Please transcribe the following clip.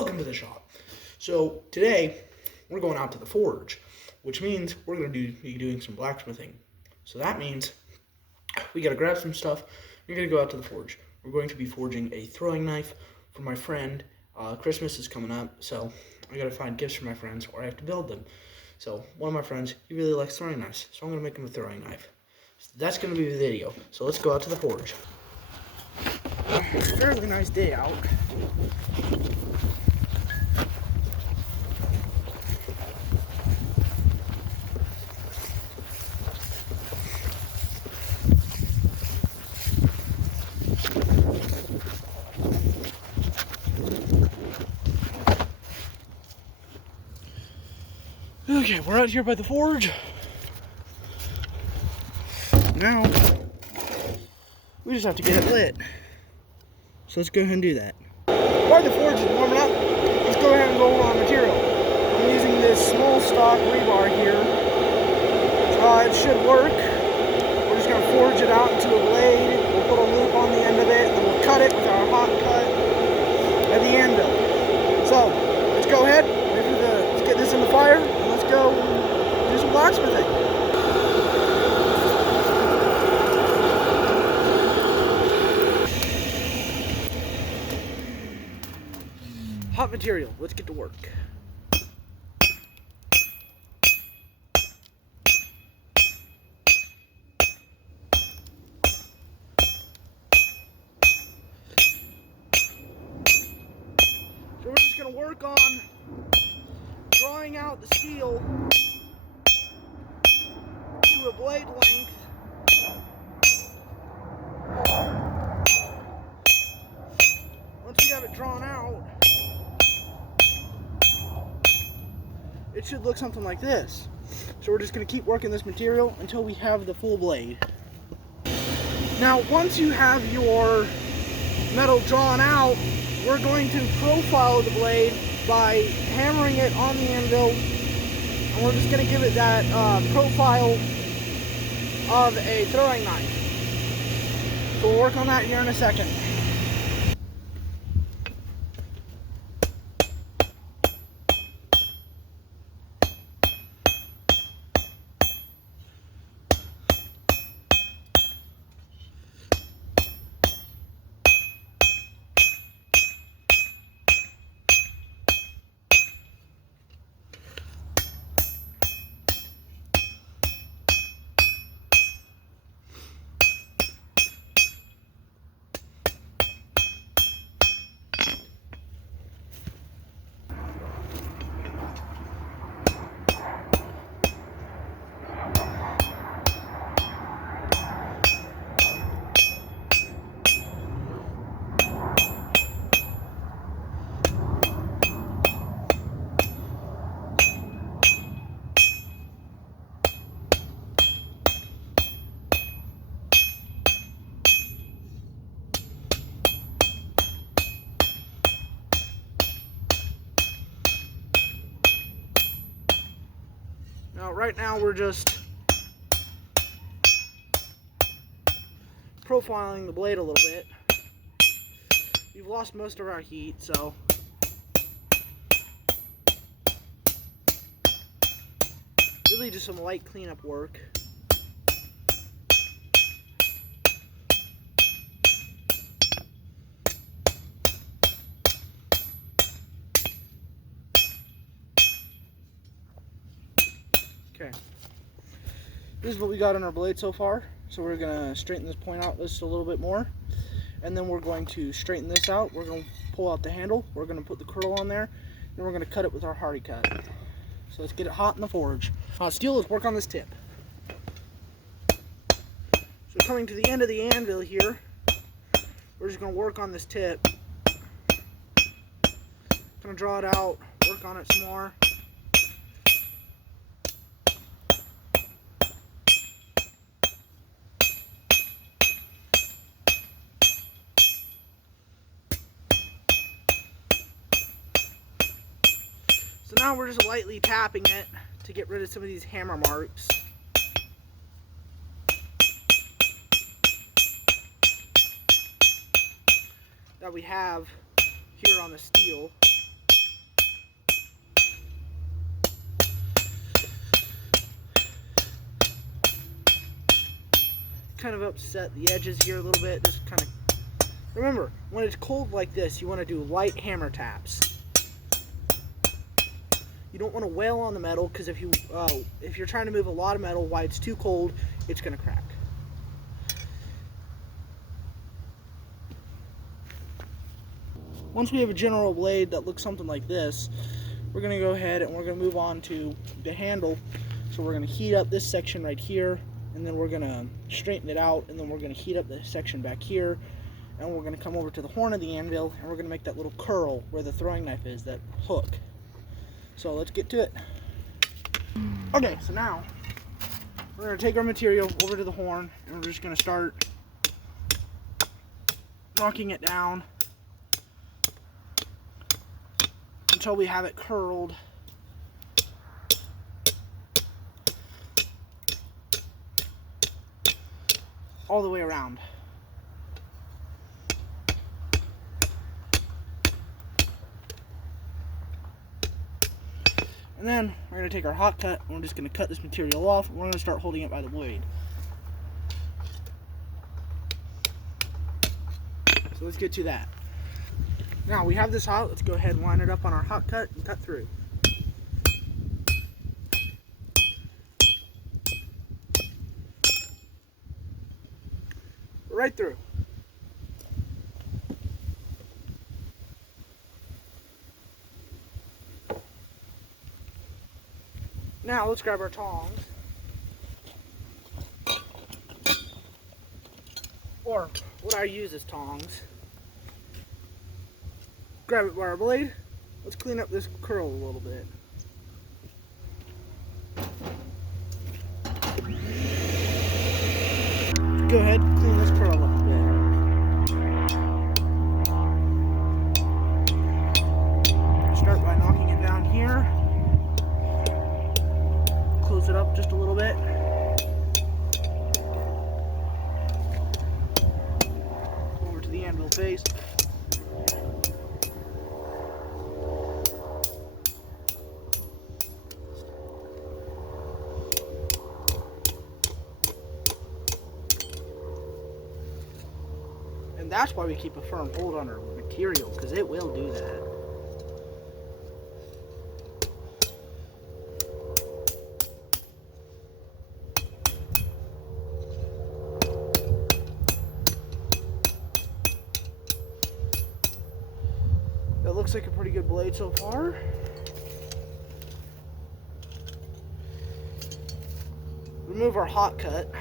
welcome to the shop. So today we're going out to the forge, which means we're going to be doing some blacksmithing. So that means we got to grab some stuff. We're going to go out to the forge. We're going to be forging a throwing knife for my friend. Christmas is coming up, so I got to find gifts for my friends, or I have to build them. So one of my friends, he really likes throwing knives, so I'm going to make him a throwing knife. So that's going to be the video. So let's go out to the forge. It's a fairly nice day out. Okay, we're out here by the forge. Now, we just have to get it lit. So let's go ahead and do that. While the forge is warming up, let's go ahead and go over our material. I'm using this small stock rebar here. It should work. We're just going to forge it out into a blade. We'll put a loop on the end of it, and then we'll cut it with our hot cut at the end of it. So, let's go ahead, let's get this in the fire, and let's go do some blacksmithing. Hot material, let's get to work. So we're just going to work on drawing out the steel to a blade length. Once we have it drawn out, it should look something like this. So we're just going to keep working this material until we have the full blade. Now, once you have your metal drawn out, we're going to profile the blade by hammering it on the anvil, and we're just going to give it that profile of a throwing knife. So we'll work on that here in a second. Right now we're just profiling the blade a little bit. We've lost most of our heat, so really just some light cleanup work. Okay, this is what we got on our blade so far. So we're going to straighten this point out just a little bit more, and then we're going to straighten this out. We're going to pull out the handle, we're going to put the curl on there, and we're going to cut it with our hardy cut. So let's get it hot in the forge. Hot steel, let's work on this tip. So coming to the end of the anvil here, we're just going to work on this tip. Going to draw it out, work on it some more. So now we're just lightly tapping it to get rid of some of these hammer marks. that we have here on the steel. kind of upset the edges here a little bit. Just kind of, remember, when it's cold like this, you want to do light hammer taps. You don't want to wail on the metal, because if you're trying to move a lot of metal while it's too cold, it's going to crack. Once we have a general blade that looks something like this, we're going to go ahead and we're going to move on to the handle. So we're going to heat up this section right here, and then we're going to straighten it out, and then we're going to heat up the section back here, and we're going to come over to the horn of the anvil, and we're going to make that little curl where the throwing knife is, that hook. So let's get to it. Okay, so now we're going to take our material over to the horn, and we're just going to start knocking it down until we have it curled. All the way around. And then we're going to take our hot cut, and we're just going to cut this material off, and we're going to start holding it by the blade. So let's get to that. Now we have this hot, let's go ahead and line it up on our hot cut and cut through. Right through. Now let's grab our tongs, or what I use is tongs. Grab it by our blade. Let's clean up this curl a little bit. Go ahead, clean this curl up a bit. Start by knocking it down here. Close it up just a little bit. Over to the anvil face. And that's why we keep a firm hold on our material, because it will do that. That looks like a pretty good blade so far. Remove our hot cut.